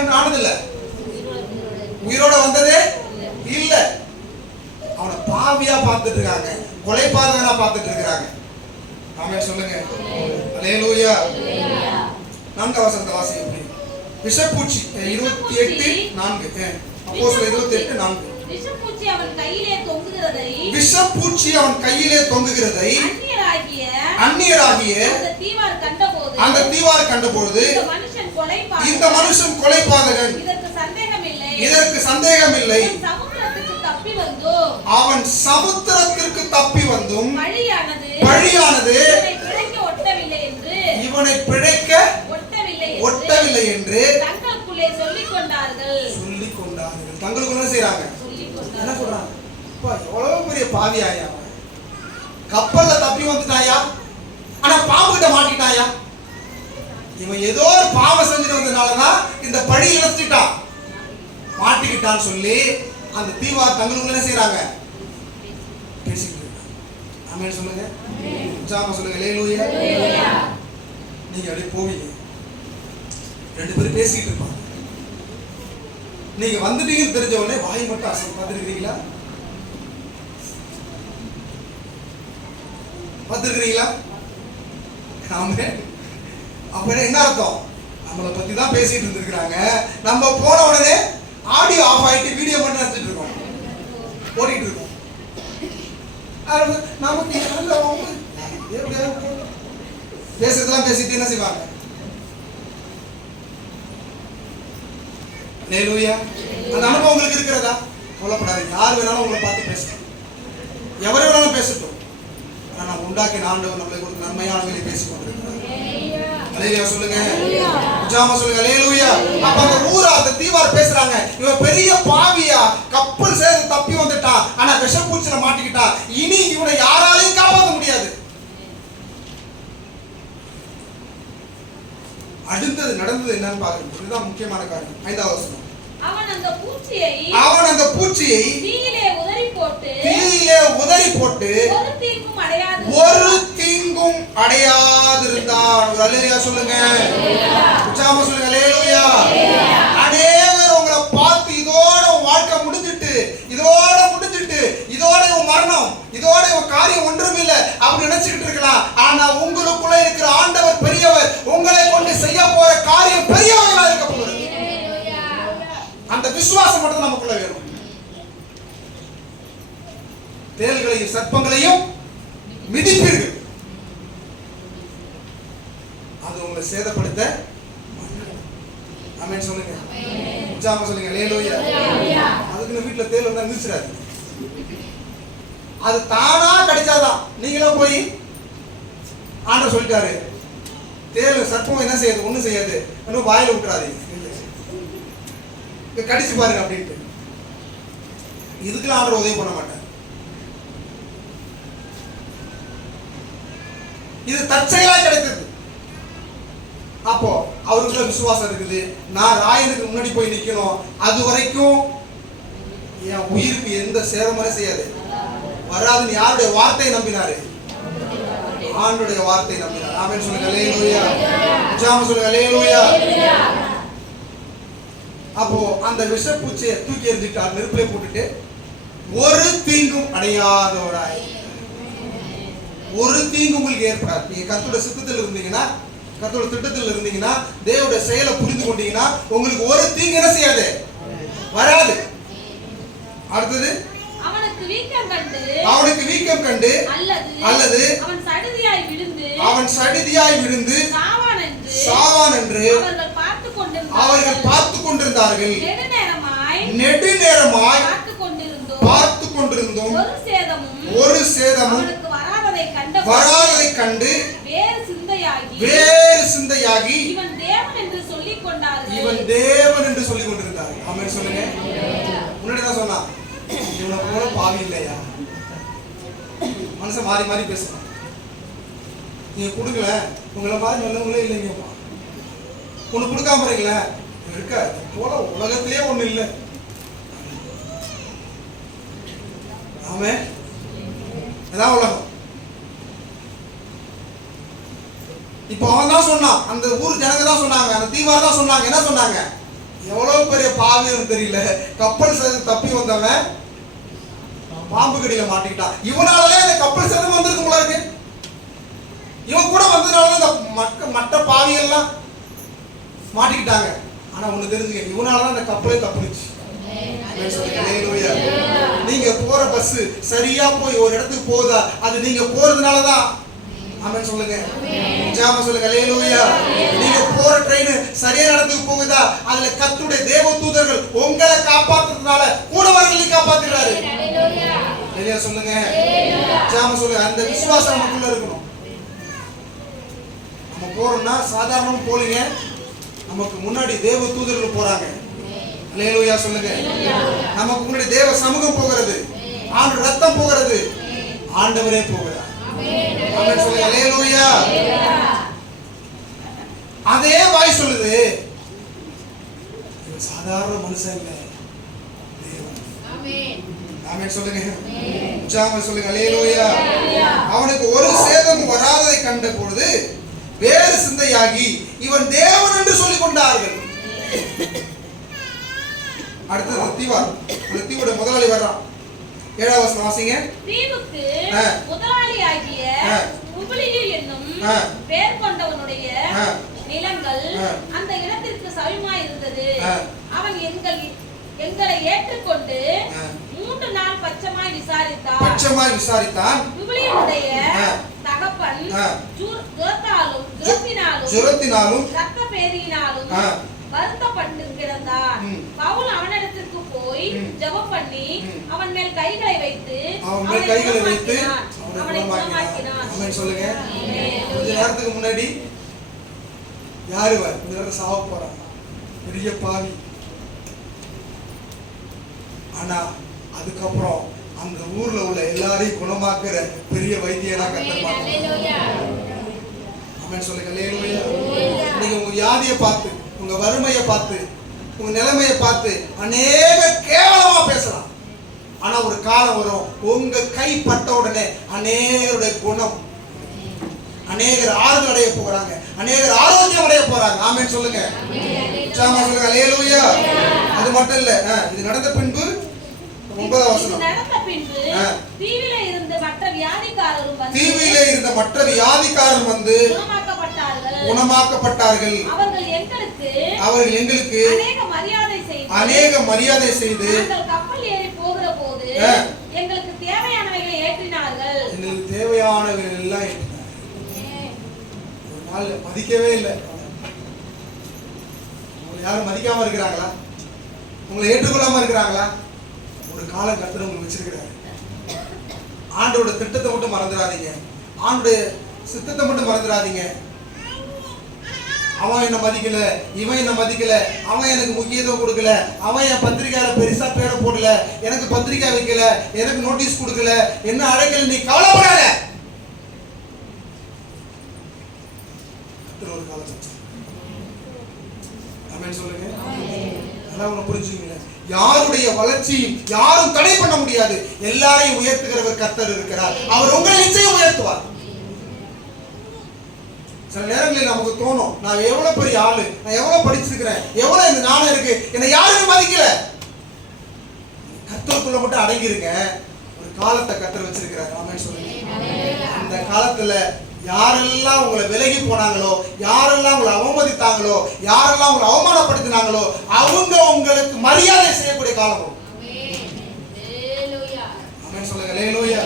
என்ன ஆனதில்லை, உயிரோட வந்ததே இல்ல. அவனை பாவியா பார்த்துட்டு இருக்காங்க, கொலைபாதகனா பார்த்துட்டு இருக்காங்க. ஆமென் சொல்லுங்க. அல்லேலூயா. 4 வசனத்தை வாசிங்க. விஷப்பூச்சி 28:4. அப்போஸ்தலர் 28:4. விஷப்பூச்சி அவன் கையிலே தொங்குகிறதை அந்நியராகிய அந்த தீவார் கண்டபோது இந்த மனுஷன் கொலைபாதகன், இதற்கு சந்தேகமில்லை, அவன் சமுத்திரத்திற்கு தப்பி வந்தும் பழியானது இவனை பிழைக்க ஒட்டவில்லை என்று சொல்லிக் கொண்டார்கள். தங்களுக்குள்ள செய்றாங்க. என்ன சொல்றாங்க, எவ்வளவு பெரிய பாவியாயா, கப்பல்ல தப்பி வந்துட்டாயா, ஆனா பாம்பு கிட்ட மாட்டிட்டாயா, இவன் ஏதோ ஒரு பாவம் செஞ்சுட்டு வந்ததுனாலதான் இந்த பழி இழச்சிட்டான், மாட்டிக்கிட்டான்னு சொல்லி அந்த தீவார் தங்களுக்குள்ள என்ன செய்யறாங்க, பேசிக்கிட்டு இருக்காங்க. ஆமென் சொல்லுங்க, உற்சாகமா சொல்லுங்க, அல்லேலூயா. நீங்க அப்படியே போவீங்க, ரெண்டு பேரும் பேசிக்கிட்டு இருப்பாங்க. நீங்க வந்துட்டீங்கன்னு தெரிஞ்ச உடனே வாய் மட்டும் அசைச்சு பார்த்துருக்கிறீங்களா? பார்த்துருக்கிறீங்களா? ஆமென். அப்ப என்ன அர்த்தம்? நம்மளை பத்தி தான் பேசிட்டு இருந்திருக்கிறாங்க. நம்ம போன உடனே ஆடியோ ஆஃப் ஆயிட்டு வீடியோ மட்டும் நடத்திட்டு இருக்கோம், ஓடிட்டு இருக்கோம். நமக்கு பேசுறதெல்லாம் பேசிட்டு என்ன செய்வாங்க? அல்லேலூயா. அந்த அனுபவம் உங்களுக்கு இருக்கிறதா? கவலைப்படாதீங்க, யார் வேணாலும் உங்களை பார்த்து பேசட்டும், எவரை வேணாலும் பேசட்டும். ஆனா உண்டாக்கின ஆண்டவர் நம்மளை கொடுத்த நன்மையானவர்களை பேசிக் கொண்டிருக்கிறார். அல்லேலூயா சொல்லுங்க, உற்சாகமா சொல்லுங்க, அல்லேலூயா. அப்ப அந்த ஊரா அந்த தீவார் பேசுறாங்க, இவன் பெரிய பாவியா, கப்பல் சேர்ந்து தப்பி வந்துட்டான், ஆனா விஷப்பூச்சில மாட்டிக்கிட்டான், இனி இவனை யாராலையும் காப்பாற்ற முடியாது. அடுத்தது நடந்தது என்னன்னு பாருங்க, இதுதான் முக்கியமான காரியம். 5வது வசனம். அவன் அந்த பூச்சியை தீயிலே உதறி போட்டு ஒரு தீங்கும் அடையாதிருந்தான். அல்லேலூயா சொல்லுங்க, உற்சாகமா சொல்லுங்க, அல்லேலூயா. அநேகர் உங்களை பார்த்து இதோட வாழ்க்கை முடிஞ்சிட்டு, இதோட மரணம், இதோட காரியம் ஒன்றும் இல்லை அப்படி நினைச்சுக்கிட்டு இருக்கலாம். ஆனா உங்களுக்குள்ள இருக்கிற ஆண்டவர் பெரியவர், உங்களை கொண்டு செய்ய போற காரியம் பெரியவர்களா இருக்க போகிறது. அந்த விசுவாசம் மட்டும் நமக்குள்ள வேணும். தேள்களையும் சர்ப்பங்களையும் மிதிப்பீர்கள், அது உங்களை சேதப்படுத்த. ஆமென் சொல்லுங்க, உற்சாகமா சொல்லுங்க, அல்லேலூயா. அதுக்கு வீட்டுல தேள் வந்தா மிதிச்சிடாது, அது தானா கிடைச்சாதான். நீங்களும் போய் ஆண்டவர் சொல்லிட்டாரு, தேள் சர்ப்பம் என்ன செய்யாது, ஒண்ணும் செய்யாது, இன்னும் வாயில விட்டுறாதீங்க, கடிச்சு பாருங்க அப்படின்ட்டு. இதுக்கெல்லாம் ஆண்டவர் உதவி பண்ண மாட்டார். இது தற்செயலா கிடைத்தது. அப்போ அவருக்குள்ள விசுவாசம் இருக்குது, நான் ராயனுக்கு முன்னாடி போய் நிக்கணும், அது வரைக்கும் என் உயிருக்கு எந்த சேதமும் செய்யாது, வராதுன்னு யாருடைய வார்த்தையை நம்பினாரு? ஆண்டவருடைய வார்த்தையை நம்பினார். ஆமென் சொல்லுங்க, அல்லேலூயா. உற்சாகமா சொல்லுங்க, அல்லேலூயா. அப்போ அந்த விஷப்பூச்சியை தூக்கி எறிஞ்சிட்டார், நெருப்பிலே போட்டுட்டு, ஒரு தீங்கும் அடையாதவராய். ஒரு தீங்கு உங்களுக்கு ஏற்படாது. நீங்க கர்த்தருடைய சித்தத்தில் இருந்தீங்கன்னா, கர்த்தருடைய திட்டத்தில் இருந்தீங்கன்னா, தேவனுடைய செயலை புரிந்து கொண்டீங்கன்னா, உங்களுக்கு ஒரு தீங்கு என்ன செய்யாது, வராது. அடுத்தது, அவனுக்கு வீக்கம் கண்டு அல்லது அவன் சடிதியாய் விழுந்து சாவான் என்று அவர்கள் பார்த்து கொண்டிருந்தார்கள். நெடுநேரமாய் பார்த்து கொண்டிருந்தோம், ஒரு சேதமும் வராததை கண்டு வேறு சிந்தையாகி இவன் தேவன் என்று சொல்லிக் கொண்டிருந்தார்கள். ஆமென் சொல்லுங்க. முன்னாடி தான் சொன்னா, இவனை போல பாவி இல்லையா, மனுஷன் மாறி மாறி பேசுறான். நீங்க கொடுக்கல, உங்களை மாதிரி நல்லவங்களே இல்லைங்கப்பா, ஒண்ணு கொடுக்காம இருக்கல இருக்க போல உலகத்திலே ஒண்ணு இல்லை. ஆமே, அதான் உலகம். இப்போ அவன் தான் சொன்னான், அந்த ஊர் ஜனங்க தான் சொன்னாங்க, அந்த தீவார் தான் சொன்னாங்க. என்ன சொன்னாங்க? எவ்வளவு பெரிய பாவின்னு தெரியல, கப்பல் சேதம் தப்பி வந்தவன் பாம்பு கடியில மாட்டிக்கிட்டான். இவனாலதான் இந்த கப்பல் சேதம் வந்திருக்கு போல இருக்கு. இவன் கூட வந்ததுனால இந்த மற்ற பாவியெல்லாம் மாட்டிக்கிட்டாங்க. ஆனா ஒண்ணு தெரிஞ்சுக்க, இவனாலதான் இந்த கப்பலே தப்புனுச்சு. நீங்க போற பஸ் சரியா போய் ஒரு இடத்துக்கு போகுதா, அது நீங்க போறதுனாலதான். ஆமென் சொல்லுங்க, ஜாம சொல்லுங்க, அல்லேலூயா. நீங்க போற ட்ரெயின் சரியான இடத்துக்கு போகுதா, அதுல கர்த்தருடைய தேவ தூதர்கள் உங்களை காப்பாத்துறதுனால கூட வரவங்களை காப்பாத்துறாரு. அல்லேலூயா சொல்லுங்க, ஜாம சொல்லுங்க. அந்த விசுவாசம் நமக்குள்ள இருக்கணும். நம்ம போறோம்னா சாதாரணமா போலீங்க, நமக்கு முன்னாடி தேவ தூதர்கள் போறாங்க. அல்லேலூயா சொல்லுங்க. நமக்கு முன்னாடி தேவ சமூகம் போகிறது, ஆண்டு ரத்தம் போகிறது, ஆண்டவரே போகிறார். ஆமென் சொல்லுங்க, அல்லேலூயா. அதே வாய் சொல்லுது, இவன் சாதாரண மனுஷன் இல்ல, தேவன். ஆமென் சொல்லுங்க. உற்சாகமா சொல்லுங்க. அல்லேலூயா. அவனுக்கு ஒரு சேதமும் வராததை கண்ட பொழுது வேறு சிந்தையாகி இவன் தேவன் என்று சொல்லிக் கொண்டார்கள். அடுத்தது தீவோட முதலாளி வர்றான். 7வது வசனம் வாசிங்க. தீவுக்கு முதலாளியாகிய புபிலியு என்னும் பேர் கொண்டவனுடைய நிலங்கள் அந்த இடத்திற்கு சமீபமாய் இருந்தது. அவன் எங்களை ஏற்றுக்கொண்டு 3 நாள் பட்சமாய் விசாரித்தான். புபிலியுடைய தகப்பன் ஜுரத்தினாலும் இரத்தப்பேதியினாலும் வருத்தப்பட்டு கிடந்தான். பவுல் அவனிடத்திற்கு போய் ஜெபம் பண்ணி அவன் மேல் கைகளை வைத்து அவனை குணமாக்கினான். ஆமென் சொல்லுங்க. கொஞ்ச நேரத்துக்கு முன்னாடி யாரு இந்த நேரத்துல சாவ போறான், பெரிய பாவி. ஆனா அதுக்கப்புறம் அந்த ஊர்ல உள்ள எல்லாரையும் குணமாக்குற பெரிய வைத்தியனா கர்த்தர் பார்த்தார். ஆமென் சொல்லுங்க. அல்லேலூயா. நீங்க உங்க வியாதியை பார்த்து, உங்க வறுமையை பார்த்து, உங்க நிலைமையை பார்த்து அநேக கேவலமா பேசலாம். ஆனா ஒரு காலம் வரும், உங்க கை பட்ட உடனே அநேகருடைய குணம், அநேகர் ஆறுதல் அடைய போறாங்க, அநேகர் ஆரோக்கியம் அடைய போறாங்க. ஆமென் சொல்லுங்க. உற்சாகமா சொல்லுங்க. அல்லேலூயா. அது மட்டும் இல்ல, இது நடந்த பின்பு 9வது வசனம். நடந்த பின்பு தீவிலே இருந்த மற்ற வியாதிக்காரரும் வந்து குணமாக்கப்பட்டார்கள். அவர்கள் எங்களுக்கு அநேக மரியாதை செய்து கப்பல் ஏறி போகிற போது எங்களுக்கு தேவையானவைகளை ஏற்றினார்கள். எங்களுக்கு தேவையானவைகள் எல்லாம் ஏற்றினார்கள். ஒரு நாள் மதிக்கவே இல்லை. உங்களை யாரும் மதிக்காம இருக்கிறாங்களா? உங்களை ஏற்றுக்கொள்ளாம இருக்கிறாங்களா? ஒரு காலம் கர்த்தர் உங்களுக்கு வச்சிருக்கிறாரு. ஆண்டோட திட்டத்தை மட்டும் மறந்துடாதீங்க, ஆண்டோட சித்தத்தை மட்டும் மறந்துடாதீங்க. அவன் என்ன மதிக்கல, இவன் என்ன மதிக்கல, அவன் எனக்கு முக்கியத்துவம் கொடுக்கல, அவன் என் பத்திரிக்கையில பெருசா பேரை போடல, எனக்கு பத்திரிக்கை வைக்கல, எனக்கு நோட்டீஸ் கொடுக்கல, என்ன அழைக்கல, நீ கவலைப்படாத. ஒரு காலம் ஆமென் சொல்லுங்க. அதான் உங்களை புரிஞ்சுங்களேன். யாருடைய வளர்ச்சியும் யாரும் தடை பண்ண முடியாது. எல்லாரையும் உயர்த்துகிறவர் கர்த்தர் இருக்கிறார். அவர் உங்களை நிச்சயம் உயர்த்துவார். சில நேரங்களில் நமக்கு தோணும், நான் எவ்வளவு பெரிய ஆளு, நான் எவ்வளவு படிச்சிருக்கிறேன், எவ்வளவு இந்த ஞானம் இருக்கு, என்னை யாருமே மதிக்கல. கர்த்தருக்குள்ள மட்டும் அடங்கிருங்க. ஒரு காலத்தை கர்த்தர் வச்சிருக்கிறார். ஆமென் சொல்லுங்க. அந்த காலத்துல யாரெல்லாம் உங்களை விலகி போனாங்களோ, யாரெல்லாம் உங்களை அவமதித்தாங்களோ, யாரெல்லாம் உங்களை அவமானப்படுத்தினாங்களோ, அவங்க உங்களுக்கு மரியாதை செய்யக்கூடிய காலம் வரும். ஆமென் சொல்லுங்க. அல்லேலூயா.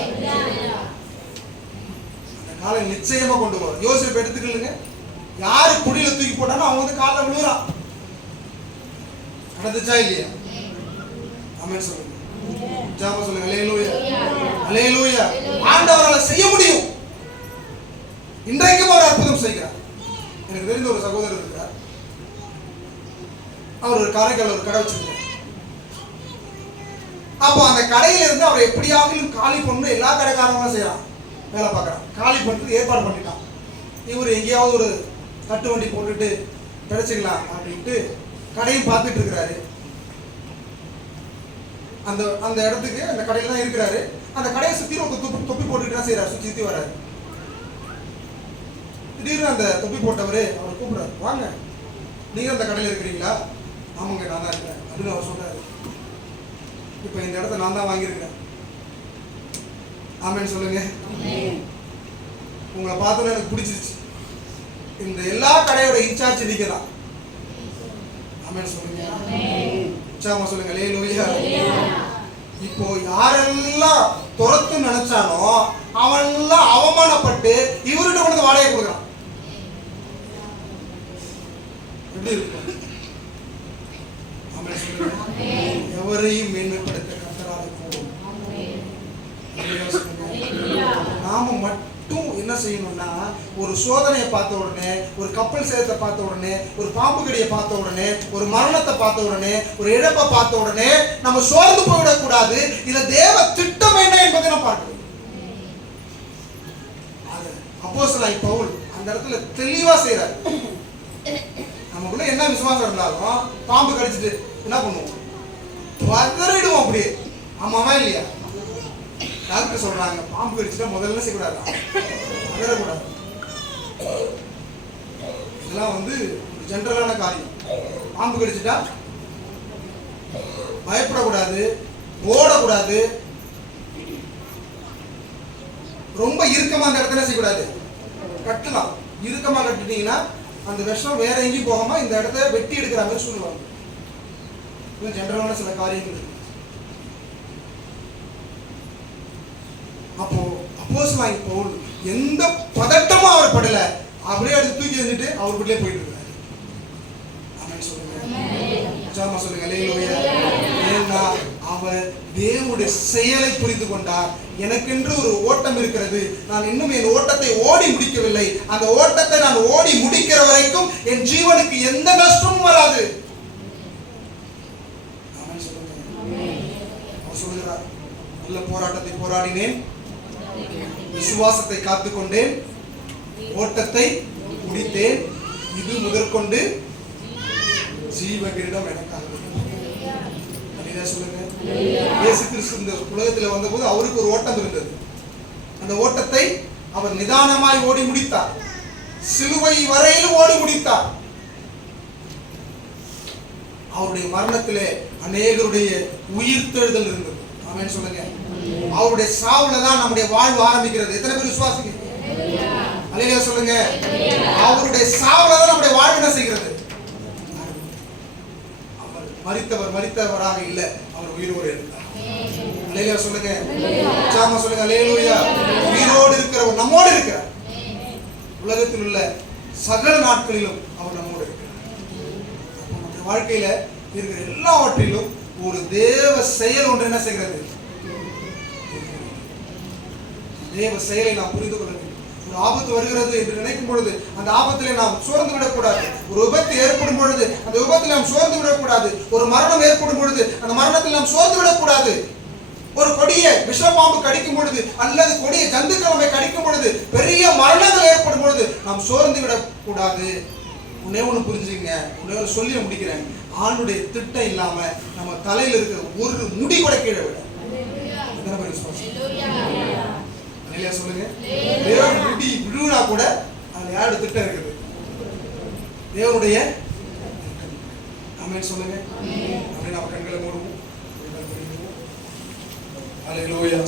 அந்த காலம் நிச்சயமா கொண்டு வரும். யோசிப்பு எடுத்துக்கலுங்க. யாரு குடியில தூக்கி போட்டாலும் அவங்க வந்து காலில் விழுறான். நடந்துச்சா இல்லையா? ஆமென் சொல்லுங்க. ஜாம சொல்லுங்க. அல்லேலூயா. அல்லேலூயா. ஆண்டவரால் செய்ய முடியும். இன்றைக்கும் ஒரு அற்புதம் செய்கிறார். எனக்கு தெரிந்த ஒரு சகோதரர் இருக்கிறார். அவர் ஒரு காரைக்கால் ஒரு கடை வச்சிருக்கார். அப்போ அந்த கடையில இருந்து அவர் எப்படியாவது காலி பண்ணணும் எல்லா கடைக்காரங்களும் செய்யறான், வேலை பார்க்கறான். காலி பண்ணிட்டு ஏற்பாடு பண்ணிட்டான். இவர் எங்கேயாவது ஒரு தட்டு வண்டி போட்டுட்டு கிடைச்சிக்கலாம் அப்படின்ட்டு கடையும் பார்த்துட்டு இருக்கிறாரு. அந்த அந்த இடத்துக்கு அந்த கடையில தான் இருக்கிறாரு. அந்த கடையை சுத்தி ஒரு தொப்பி போட்டுட்டு தான் செய்யறாரு. சுத்தி சுத்தி வர்றாரு. திடீர்னு அந்த தொப்பி போட்டவரு அவரை கூப்பிடுறாரு, வாங்க, நீங்க அந்த கடையில் இருக்கிறீங்களா? ஆமாங்க, நான் தான் இருக்கிறேன் அப்படின்னு அவர் சொல்றாரு. இப்ப இந்த இடத்த நான் தான் வாங்கியிருக்கிறேன். ஆமென் சொல்லுங்க. உங்களை பார்த்தோன்னு எனக்கு பிடிச்சிருச்சு. இந்த எல்லா கடையோட இன்சார்ஜ் நீங்க தான். ஆமென் சொல்லுங்க. உற்சாகமா சொல்லுங்க. அல்லேலூயா. இப்போ யாரெல்லாம் துரத்து நினைச்சானோ அவன்லாம் அவமானப்பட்டு இவர்கிட்ட கொண்டு வாடகை கொடுக்குறான். எப்படி இருக்கும்? எவரையும் மேன்மைப்படுத்த கர்த்தரால் கூடும். நாம மட்டும் என்ன செய்யணும்னா, ஒரு சோதனையை பார்த்த உடனே, ஒரு கப்பல் சேதத்தை பார்த்த உடனே, ஒரு பாம்பு கடியை பார்த்த உடனே, ஒரு மரணத்தை பார்த்த உடனே, ஒரு இழப்பை பார்த்த உடனே நம்ம சோர்ந்து போய்விடக்கூடாது. இதுல தேவ திட்டம் என்ன என்பதை நம்ம பார்க்கணும். அப்போஸ்தலனாகிய பவுல் அந்த இடத்துல தெளிவா செய்றார். நமக்குள்ள என்ன விசுவாசம் இருந்தாலும் பாம்பு கடிச்சிட்டு என்ன பண்ணுவோம்? வதறிடுவோம் அப்படியே. ஆமாவா இல்லையா? டாக்டர் சொல்றாங்க பாம்பு கடிச்சிட்டா முதல்ல செய்யக்கூடாது, வதறக்கூடாது. இதெல்லாம் வந்து ஒரு ஜென்ரலான காரியம். பாம்பு கடிச்சிட்டா பயப்படக்கூடாது, ஓடக்கூடாது. ரொம்ப இறுக்கமா அந்த இடத்துல செய்யக்கூடாது, கட்டலாம். இறுக்கமா கட்டிட்டீங்கன்னா அந்த விஷம் வேற எங்கேயும் போகாம இந்த இடத்த வெட்டி எடுக்கிற மாதிரி சொல்லுவாங்க. இது ஜென்ரலான சில காரியங்கள் இருக்கு. அப்போ அப்போஸ்தலனாகிய பவுல் எந்த பதட்டமும் அவர் படல, அப்படியே எடுத்து தூக்கி எறிஞ்சிட்டு அவர் வீட்டிலே போயிட்டு இருக்காரு. ஆமென் சொல்லுங்க, உற்சாகமா சொல்லுங்க அல்லேலூயா. ஏன்னா அவர் தேவனுடைய செயலை புரிந்து கொண்டார். எனக்கென்று ஒரு ஓட்டம் இருக்கிறது, நான் இன்னும் என் ஓட்டத்தை ஓடி முடிக்கவில்லை. அந்த ஓட்டத்தை நான் ஓடி முடிக்கிற வரைக்கும் என் ஜீவனுக்கு எந்த நஷ்டமும் வராது. ஆமென் சொல்லுங்க. அவர் சொல்கிறார், நல்ல போராட்டத்தை போராடினேன், விசுவாசத்தை காத்துக்கொண்டேன், ஓட்டத்தை முடித்தேன், இது முதற்கொண்டு ஜீவ கிரீடம் எனக்காக. சொல்லுங்க. இயேசு கிறிஸ்து இந்த உலகத்தில் வந்தபோது அவருக்கு ஒரு ஓட்டம் இருந்தது. அந்த ஓட்டத்தை அவர் நிதானமாய் ஓடி முடித்தார், சிலுவை வரையிலும் ஓடி முடித்தார். அவருடைய மரணத்திலே அநேகருடைய உயிர்த்தெழுதல் இருந்தது. ஆமென் சொல்லுங்க. அவருடைய சாவுல தான் நம்முடைய வாழ்வு ஆரம்பிக்கிறது. எத்தனை பேர் விசுவாசிக்கிறீங்க? அல்லேலூயா சொல்லுங்க. அவருடைய சாவுல தான் நம்முடைய வாழ்வு என்ன செய்கிறது? அவர் மரித்தவராக இல்ல, அவர் உயிரோடு இருந்தார். அல்லேலூயா சொல்லுங்க. உற்சாகமா சொல்லுங்க அல்லேலூயா. உயிரோடு இருக்கிறவர் நம்மோடு இருக்கிறார். உலகத்தில் உள்ள சகல நாட்களிலும் அவர் நம்மோடு இருக்கிறார். நம்முடைய வாழ்க்கையில இருக்கிற எல்லாவற்றிலும் ஒரு தேவ செயல் ஒன்று என்ன செய்கிறது? தேவ செயலை நாம் புரிந்து கொள்ள வேண்டும். ஒரு ஆபத்து வருகிறது என்று நினைக்கும் பொழுது அந்த ஆபத்திலே நாம் சோர்ந்து விடக்கூடாது. ஒரு விபத்து ஏற்படும் பொழுது அந்த விபத்தில் நாம் சோர்ந்து விடக்கூடாது. ஒரு மரணம் ஏற்படும் பொழுது அந்த மரணத்தில் நாம் சோர்ந்து விடக்கூடாது. ஒரு கொடிய விஷப்பாம்பு கடிக்கும் பொழுது அல்லது கொடிய ஜந்துக்கிழமை கடிக்கும் பொழுது, பெரிய மரணங்கள் ஏற்படும் பொழுது நாம் சோர்ந்து விடக்கூடாது. உன்னே ஒன்று புரிஞ்சுங்க, உன்னே சொல்லி முடிக்கிறேன். ஆணுடைய திட்டம் இல்லாம நம்ம தலையில இருக்கிற ஒரு முடி கூட கீழே விட சொல்லுங்க. முடி விழுவினா கூட அதுல யாருடைய திட்டம் இருக்குது? தேவனுடைய. ஆமென் சொல்லுங்க. அப்படி நம்ம கண்களை மூடுவோம். அல்லேலூயா.